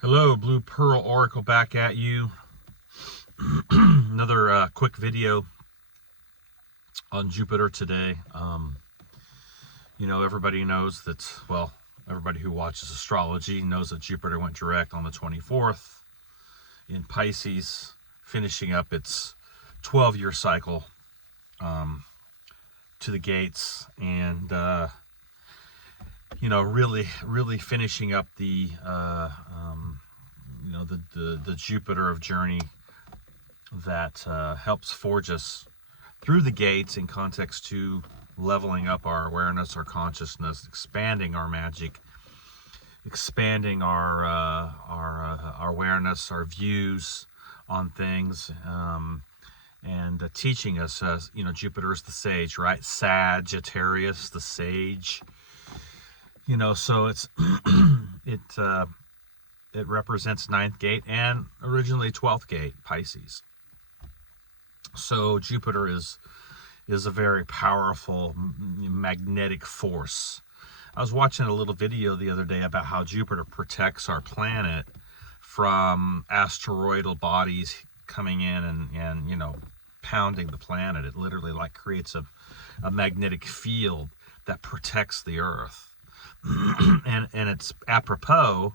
Hello, Blue Pearl Oracle back at you. Another quick video on Jupiter today. Everybody knows that, well, everybody who watches astrology knows that Jupiter went direct on the 24th in Pisces, finishing up its 12-year cycle to the gates, and really finishing up the Jupiter of journey that helps forge us through the gates in context to leveling up our awareness, our consciousness, expanding our magic, expanding our awareness, our views on things, and teaching us, Jupiter is the sage, right? Sagittarius, the sage. So it's it represents 9th gate and originally 12th gate, Pisces. So Jupiter is a very powerful magnetic force. I was watching a little video the other day about how Jupiter protects our planet from asteroidal bodies coming in and pounding the planet. It literally creates a magnetic field that protects the Earth. and it's apropos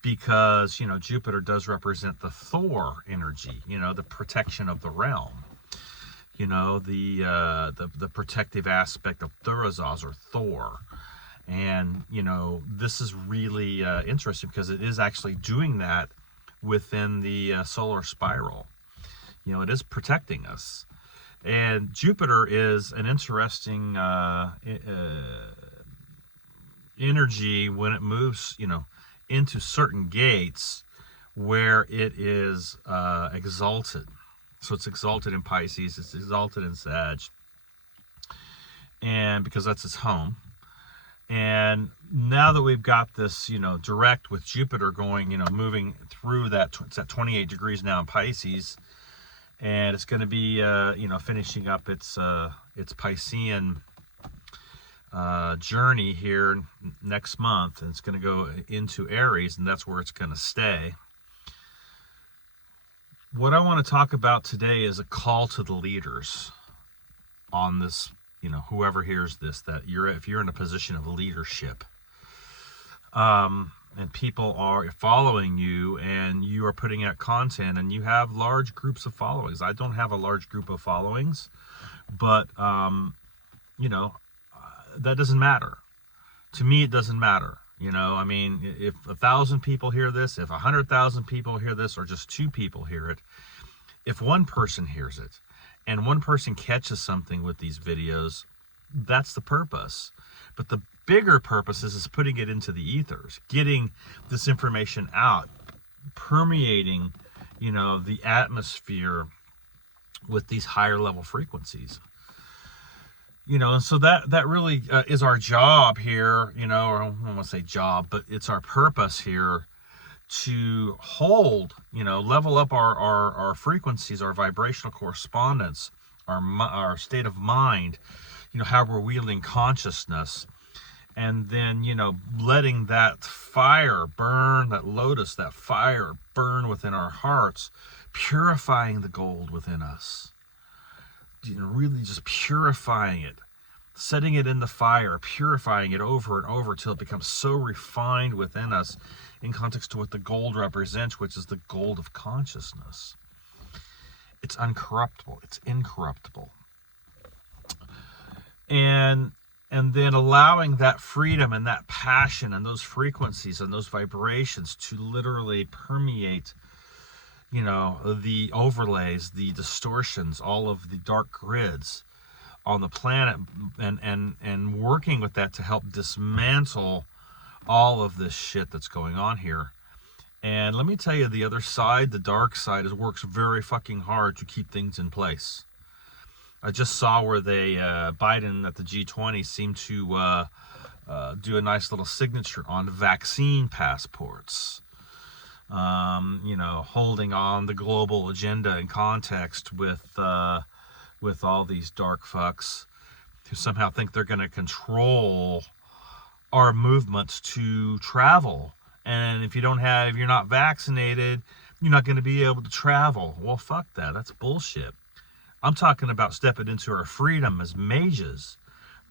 because Jupiter does represent the Thor energy, the protection of the realm, the protective aspect of Thurazaz or Thor. And this is really interesting because it is actually doing that within the solar spiral. It is protecting us, and Jupiter is an interesting energy when it moves into certain gates where it is exalted. So it's exalted in Pisces, it's exalted in Sag, and because that's its home. And now that we've got this direct with Jupiter going moving through that, it's at 28 degrees now in Pisces, and it's going to be finishing up its Piscean journey here next month, and it's going to go into Aries, and that's where it's going to stay. What I want to talk about today is a call to the leaders on this, whoever hears this, that if you're in a position of leadership, and people are following you and you are putting out content and you have large groups of followings. I don't have a large group of followings, but that doesn't matter. To me, it doesn't matter. If 1,000 people hear this, if 100,000 people hear this, or just 2 people hear it, if one person hears it and one person catches something with these videos, that's the purpose. But the bigger purpose is putting it into the ethers, getting this information out, permeating, the atmosphere with these higher level frequencies. And so that really is our job here, or I don't want to say job, but it's our purpose here to hold, level up our frequencies, our vibrational correspondence, our state of mind, how we're wielding consciousness, and then, letting that fire burn, that lotus, that fire burn within our hearts, purifying the gold within us. Really just purifying it, setting it in the fire, purifying it over and over till it becomes so refined within us in context to what the gold represents, which is the gold of consciousness. It's uncorruptible, it's incorruptible. And then allowing that freedom and that passion and those frequencies and those vibrations to literally permeate the overlays, the distortions, all of the dark grids on the planet, and working with that to help dismantle all of this shit that's going on here. And let me tell you, the other side, the dark side, works very fucking hard to keep things in place. I just saw where Biden at the G20 seemed to do a nice little signature on vaccine passports. Holding on the global agenda in context with all these dark fucks who somehow think they're going to control our movements to travel And if you're not vaccinated, you're not going to be able to travel. Well, fuck that. That's bullshit. I'm talking about stepping into our freedom as mages,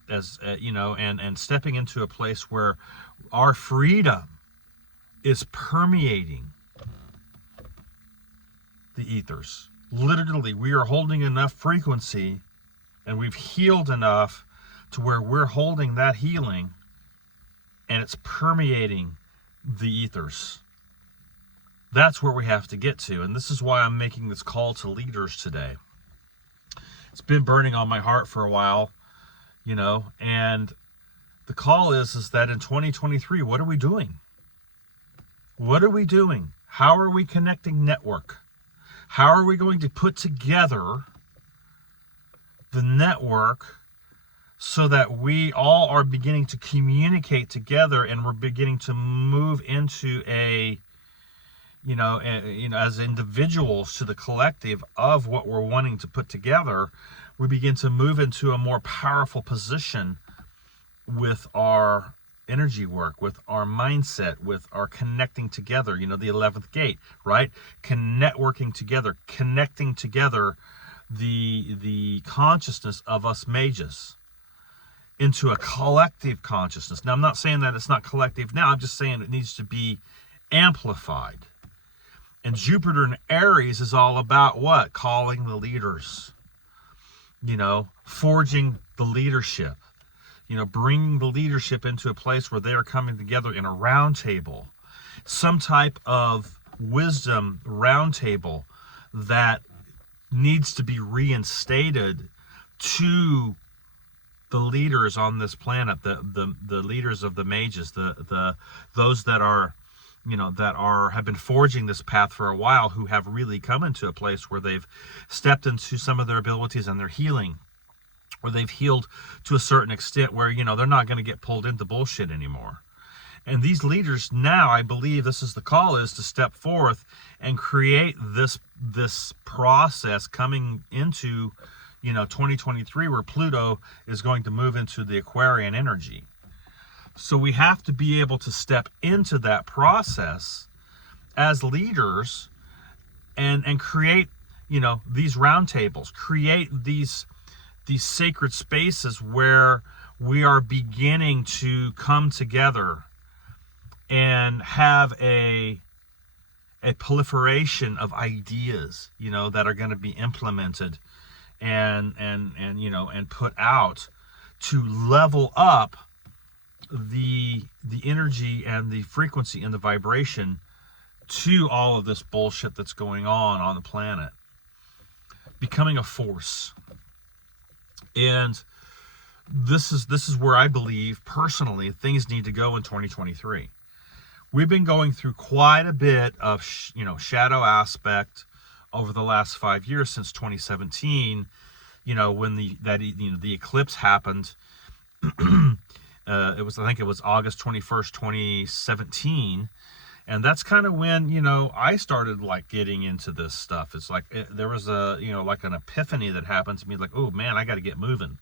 as and stepping into a place where our freedom is permeating the ethers. Literally, we are holding enough frequency, and we've healed enough to where we're holding that healing, and it's permeating the ethers. That's where we have to get to, and this is why I'm making this call to leaders today. It's been burning on my heart for a while, and the call is that in 2023, what are we doing? What are we doing? How are we connecting network? How are we going to put together the network so that we all are beginning to communicate together, and we're beginning to move into as individuals to the collective of what we're wanting to put together, we begin to move into a more powerful position with our energy work, with our mindset, with our connecting together, the 11th gate, right? Networking together, connecting together the consciousness of us mages into a collective consciousness. Now, I'm not saying that it's not collective now. I'm just saying it needs to be amplified. And Jupiter in Aries is all about what? Calling the leaders, forging the leadership, bringing the leadership into a place where they are coming together in a round table, some type of wisdom round table that needs to be reinstated to the leaders on this planet, the leaders of the mages, those that are have been forging this path for a while, who have really come into a place where they've stepped into some of their abilities and their healing, where they've healed to a certain extent where, they're not going to get pulled into bullshit anymore. And these leaders now, I believe this is the call, is to step forth and create this process coming into, 2023, where Pluto is going to move into the Aquarian energy. So we have to be able to step into that process as leaders and create, these roundtables, create these sacred spaces where we are beginning to come together and have a proliferation of ideas, that are going to be implemented and put out to level up the energy and the frequency and the vibration to all of this bullshit that's going on the planet, becoming a force. And this is where I believe personally things need to go in 2023. We've been going through quite a bit of shadow aspect over the last 5 years, since 2017, when the eclipse happened. I think it was August 21st, 2017. And that's kind of when, I started getting into this stuff. It's like there was an epiphany that happened to me, oh man, I got to get moving.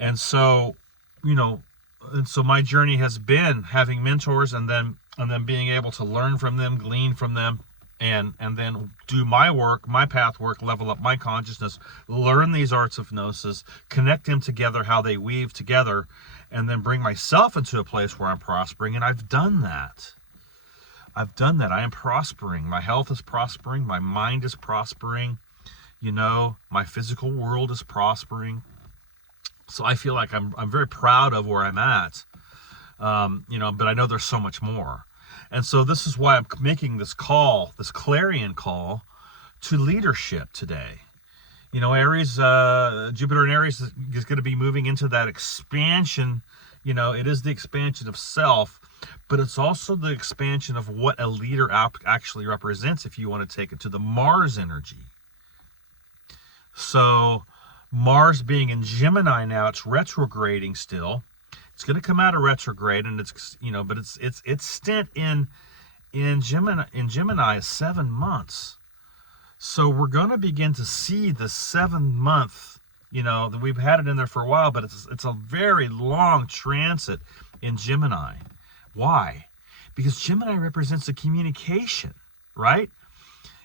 And so, my journey has been having mentors, and then being able to learn from them, glean from them, and then do my work, my path work, level up my consciousness, learn these arts of gnosis, connect them together, how they weave together, and then bring myself into a place where I'm prospering. And I've done that. I am prospering. My health is prospering. My mind is prospering. My physical world is prospering. So I feel like I'm very proud of where I'm at. But I know there's so much more. And so this is why I'm making this call, this clarion call to leadership today. Aries, Jupiter in Aries is going to be moving into that expansion. It is the expansion of self, but it's also the expansion of what a leader actually represents, if you want to take it to the Mars energy. So Mars being in Gemini now, it's retrograding still. It's going to come out of retrograde, and it's but its stint in Gemini is 7 months. So we're going to begin to see the 7 month, that we've had it in there for a while, but it's a very long transit in Gemini. Why? because Gemini represents the communication, right?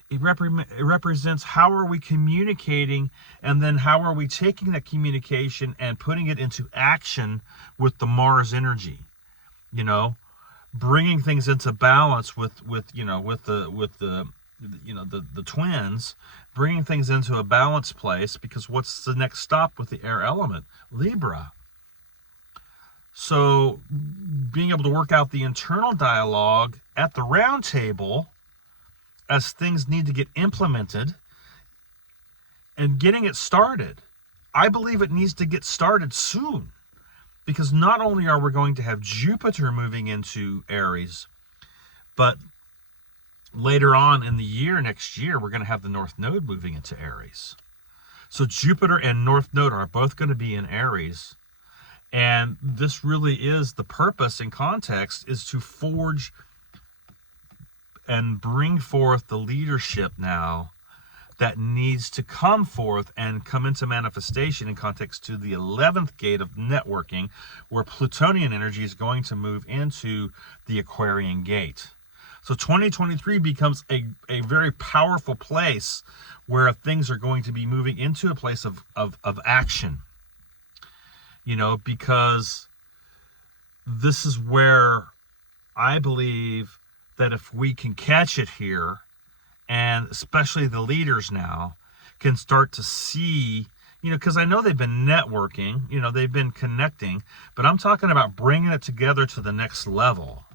It represents how are we communicating, and then how are we taking that communication and putting it into action with the Mars energy, you know, bringing things into balance with the twins, bringing things into a balanced place, because what's the next stop with the air element? Libra. So being able to work out the internal dialogue at the round table as things need to get implemented and getting it started. I believe it needs to get started soon, because not only are we going to have Jupiter moving into Aries, but later on in the year, next year, we're going to have the North Node moving into Aries. So Jupiter and North Node are both going to be in Aries. And this really is the purpose and context, is to forge and bring forth the leadership now that needs to come forth and come into manifestation in context to the 11th gate of networking, where Plutonian energy is going to move into the Aquarian gate. So 2023 becomes a very powerful place where things are going to be moving into a place of action. You know, because this is where I believe that if we can catch it here, and especially the leaders now can start to see, you know, because I know they've been networking, you know, they've been connecting, but I'm talking about bringing it together to the next level,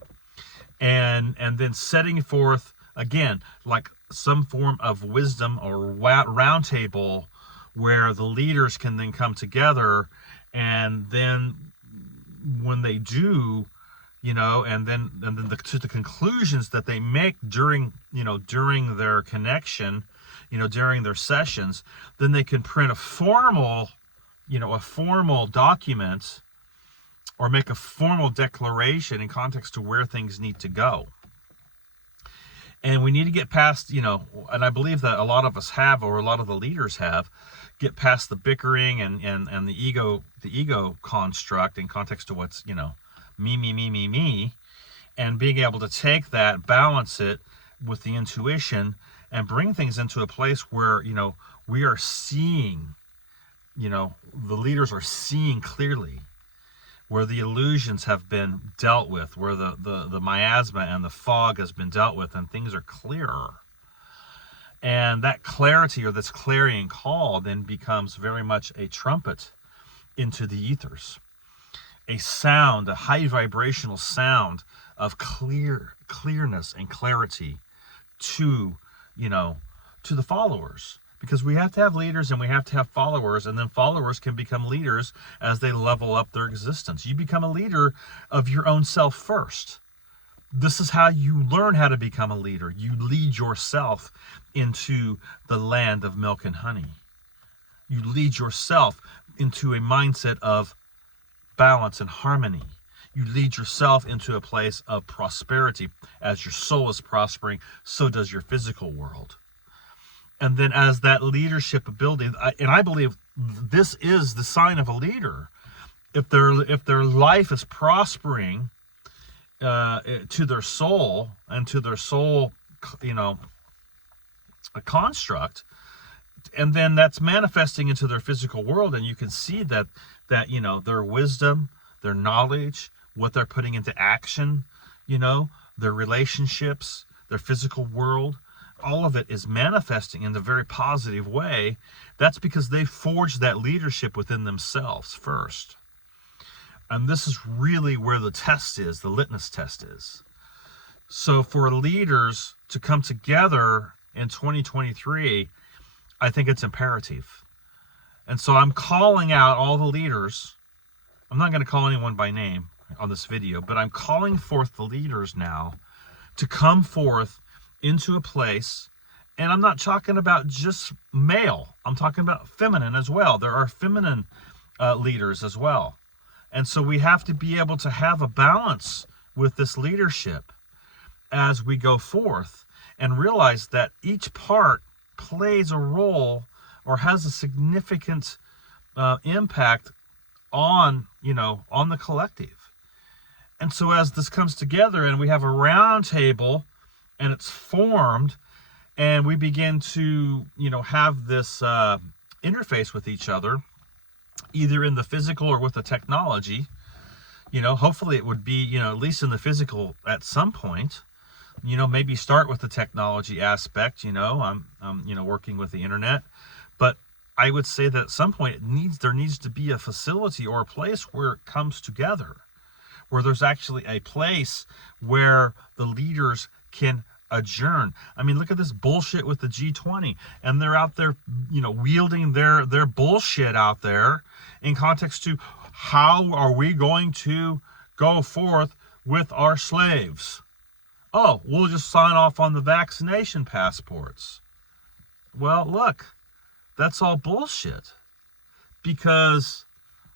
and then setting forth, again, like some form of wisdom or round table where the leaders can then come together. And then when they do, you know, and then to the conclusions that they make during their connection, you know, during their sessions, then they can print a formal document, or make a formal declaration in context to where things need to go. And we need to get past, you know, and I believe that a lot of us have, or a lot of the leaders have, get past the bickering and the ego construct in context to what's, you know, me, and being able to take that, balance it with the intuition, and bring things into a place where, you know, we are seeing, you know, the leaders are seeing clearly, where the illusions have been dealt with, where the miasma and the fog has been dealt with, and things are clearer. And that clarity, or this clarion call, then becomes very much a trumpet into the ethers. A sound, a high vibrational sound of clearness and clarity to, you know, to the followers. Because we have to have leaders and we have to have followers, and then followers can become leaders as they level up their existence. You become a leader of your own self first. This is how you learn how to become a leader. You lead yourself into the land of milk and honey. You lead yourself into a mindset of balance and harmony. You lead yourself into a place of prosperity. As your soul is prospering, so does your physical world. And then as that leadership ability, and I believe this is the sign of a leader, if their life is prospering to their soul, and to their soul, you know, a construct, and then that's manifesting into their physical world, and you can see that you know, their wisdom, their knowledge, what they're putting into action, you know, their relationships, their physical world, all of it is manifesting in a very positive way. That's because they forged that leadership within themselves first. And this is really where the test is, the litmus test is. So for leaders to come together in 2023, I think it's imperative. And so I'm calling out all the leaders. I'm not going to call anyone by name on this video, but I'm calling forth the leaders now to come forth into a place. And I'm not talking about just male. I'm talking about feminine as well. There are feminine leaders as well. And so we have to be able to have a balance with this leadership as we go forth, and realize that each part plays a role, or has a significant impact on, you know, on the collective. And so as this comes together and we have a round table and it's formed and we begin to, have this interface with each other, either in the physical or with the technology, hopefully it would be, at least in the physical at some point, maybe start with the technology aspect, I'm working with the internet, but I would say that at some point there needs to be a facility or a place where it comes together, where there's actually a place where the leaders can adjourn. I mean, look at this bullshit with the G20, and they're out there, wielding their bullshit out there in context to how are we going to go forth with our slaves? Oh, we'll just sign off on the vaccination passports. Well, look, that's all bullshit, because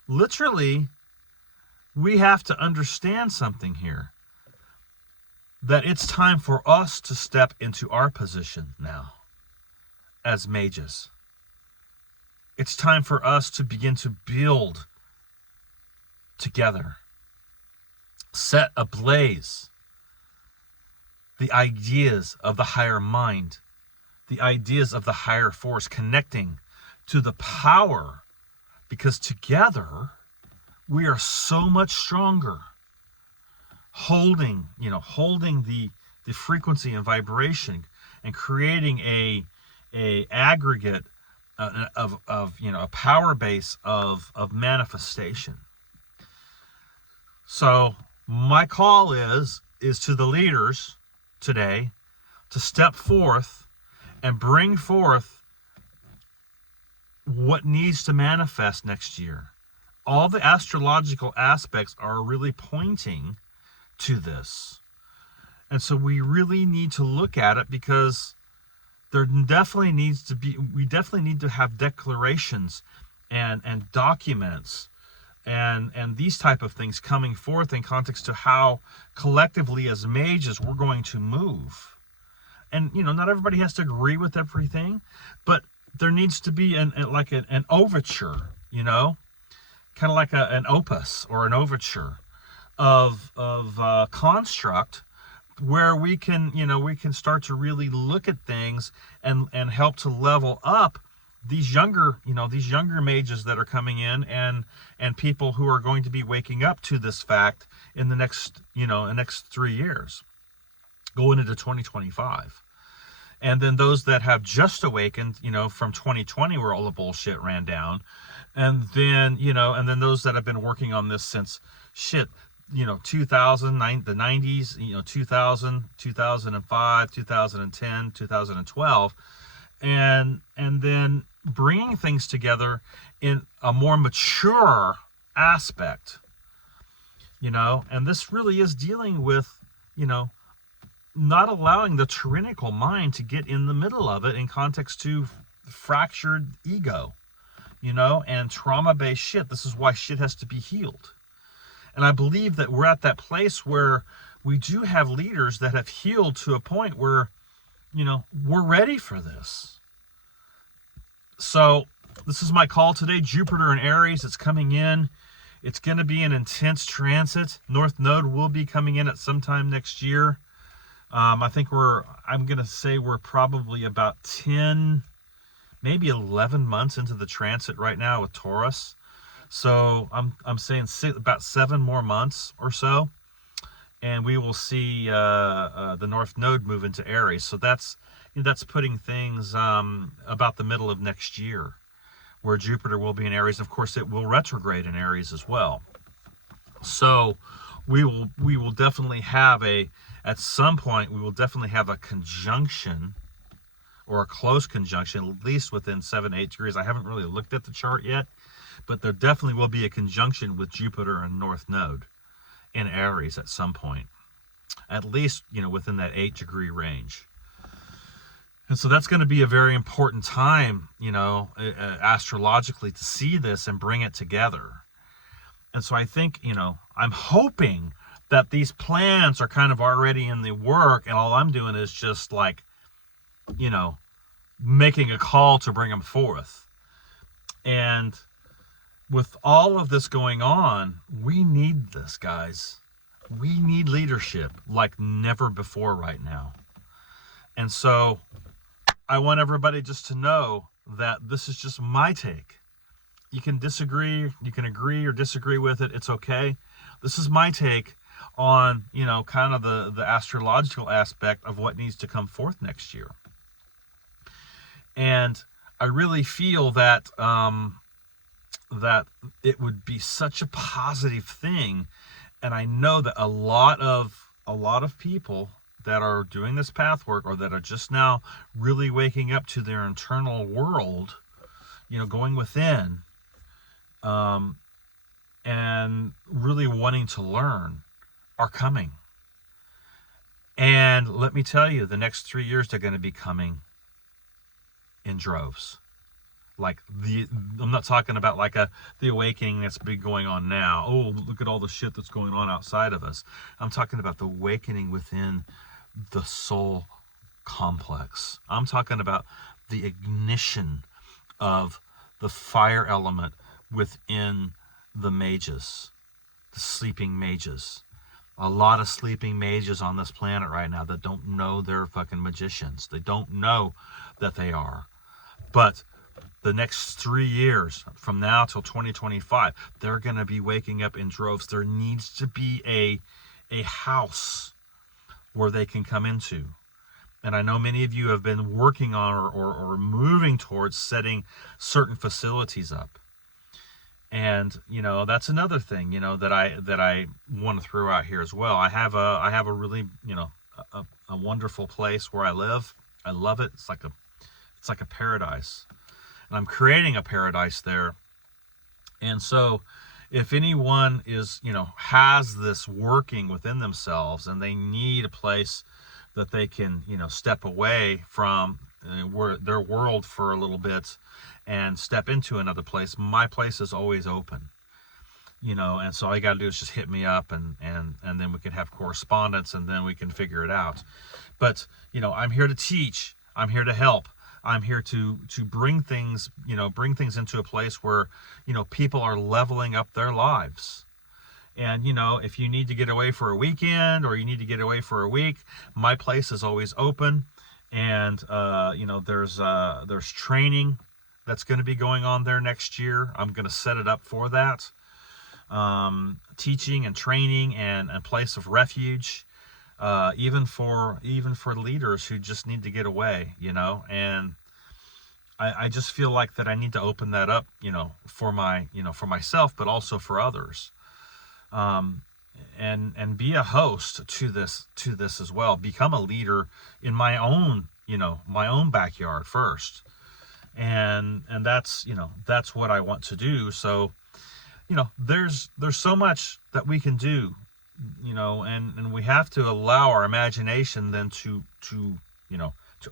literally we have to understand something here, that it's time for us to step into our position now as mages. It's time for us to begin to build together, set ablaze the ideas of the higher mind, the ideas of the higher force, connecting to the power, because together we are so much stronger. Holding the frequency and vibration and creating a aggregate of a power base of manifestation. So my call is to the leaders today to step forth and bring forth what needs to manifest next year. All the astrological aspects are really pointing to this. And so we really need to look at it, because we definitely need to have declarations and documents and these type of things coming forth in context to how collectively as mages we're going to move. And not everybody has to agree with everything, but there needs to be an overture, kind of like an opus or an overture of construct, where we can start to really look at things and help to level up these younger mages that are coming in, and people who are going to be waking up to this fact in the next 3 years, going into 2025. And then those that have just awakened, from 2020, where all the bullshit ran down, and then those that have been working on this since 2000, the 90s, 2000, 2005, 2010, 2012, and then bringing things together in a more mature aspect, and this really is dealing with, not allowing the tyrannical mind to get in the middle of it in context to fractured ego, and trauma-based shit. This is why shit has to be healed. And I believe that we're at that place where we do have leaders that have healed to a point where, we're ready for this. So this is my call today. Jupiter and Aries, it's coming in. It's going to be an intense transit. North Node will be coming in at some time next year. I think I'm going to say we're probably about 10, maybe 11 months into the transit right now with Taurus. So I'm saying about 7 more months or so, and we will see the North Node move into Aries. So that's putting things about the middle of next year, where Jupiter will be in Aries. Of course, it will retrograde in Aries as well. So we will definitely have at some point we will definitely have a conjunction, or a close conjunction, at least within 7-8 degrees. I haven't really looked at the chart yet, but there definitely will be a conjunction with Jupiter and North Node in Aries at some point, at least within that 8-degree range. And so that's going to be a very important time, astrologically, to see this and bring it together. And so I think, I'm hoping that these plans are kind of already in the work, and all I'm doing is just making a call to bring them forth. And with all of this going on, we need this, guys. We need leadership like never before right now. And so I want everybody just to know that this is just my take. You can disagree, you can agree or disagree with it. It's okay. This is my take on, kind of the astrological aspect of what needs to come forth next year. And I really feel that that it would be such a positive thing. And I know that a lot of people that are doing this path work, or that are just now really waking up to their internal world, going within, and really wanting to learn, are coming. And let me tell you, the next 3 years, they're going to be coming in droves. I'm not talking about like the awakening that's been going on now. Oh, look at all the shit that's going on outside of us. I'm talking about the awakening within the soul complex. I'm talking about the ignition of the fire element within the mages, the sleeping mages. A lot of sleeping mages on this planet right now that don't know they're fucking magicians. They don't know that they are. But the next 3 years, from now till 2025, they're going to be waking up in droves. There needs to be a house where they can come into. And I know many of you have been working on or moving towards setting certain facilities up. And, that's another thing, that I want to throw out here as well. I have a really, a wonderful place where I live. I love it. It's like a paradise. And I'm creating a paradise there. And so if anyone has this working within themselves, and they need a place that they can, step away from their world for a little bit and step into another place, my place is always open. And so all you got to do is just hit me up, and then we can have correspondence, and then we can figure it out. But, I'm here to teach. I'm here to help. I'm here to bring things into a place where, people are leveling up their lives. And, if you need to get away for a weekend, or you need to get away for a week, my place is always open. And, there's training that's going to be going on there next year. I'm going to set it up for that. Teaching and training and a place of refuge. Even for leaders who just need to get away, and I just feel like that I need to open that up, for myself, but also for others, and be a host to this as well. Become a leader in my own backyard first, and that's what I want to do. So, there's so much that we can do. And we have to allow our imagination then to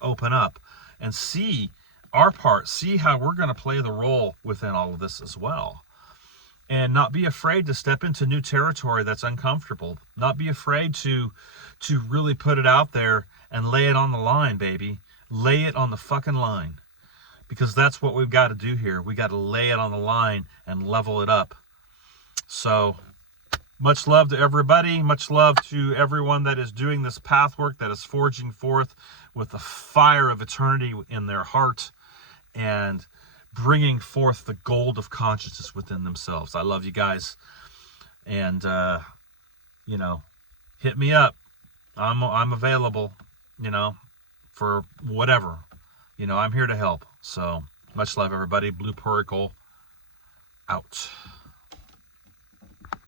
open up and see our part, see how we're going to play the role within all of this as well. And not be afraid to step into new territory that's uncomfortable. Not be afraid to really put it out there and lay it on the line, baby. Lay it on the fucking line. Because that's what we've got to do here. We got to lay it on the line and level it up. So, much love to everybody. Much love to everyone that is doing this path work, that is forging forth with the fire of eternity in their heart and bringing forth the gold of consciousness within themselves. I love you guys. And, hit me up. I'm available, for whatever. I'm here to help. So, much love, everybody. Blue Puricle out.